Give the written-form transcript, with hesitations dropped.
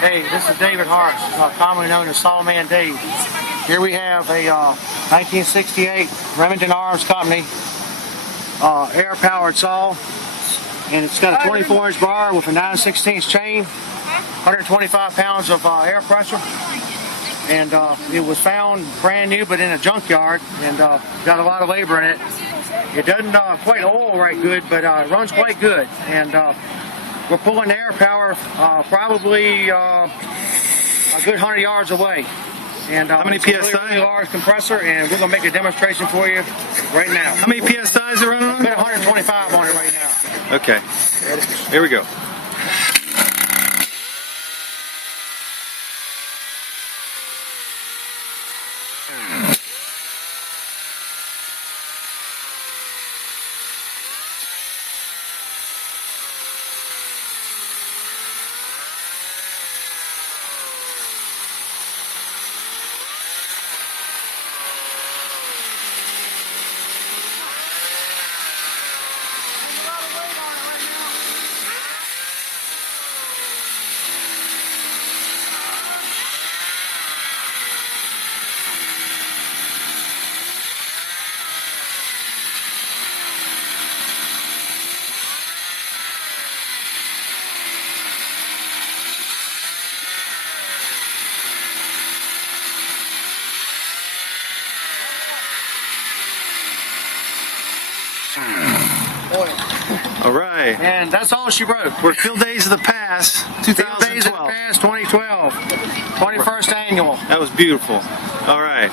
Hey, this is David Hart, commonly known as Sawman Dave. Here we have a 1968 Remington Arms Company air-powered saw, and it's got a 24-inch bar with a 9/16 chain, 125 pounds of air pressure, and it was found brand new but in a junkyard, and got a lot of labor in it. It doesn't quite oil right good, but it runs quite good, and we're pulling the air power probably a good 100 yards away. And how many PSI? PSI? It's a really large compressor, and we're going to make a demonstration for you right now. How many PSI is it running on? Put 125 on it right now. Okay. Here we go. All right. And that's all she wrote. We're Field Days of the Past, 2012. Days of the Past 2012. 21st annual. That was beautiful. All right.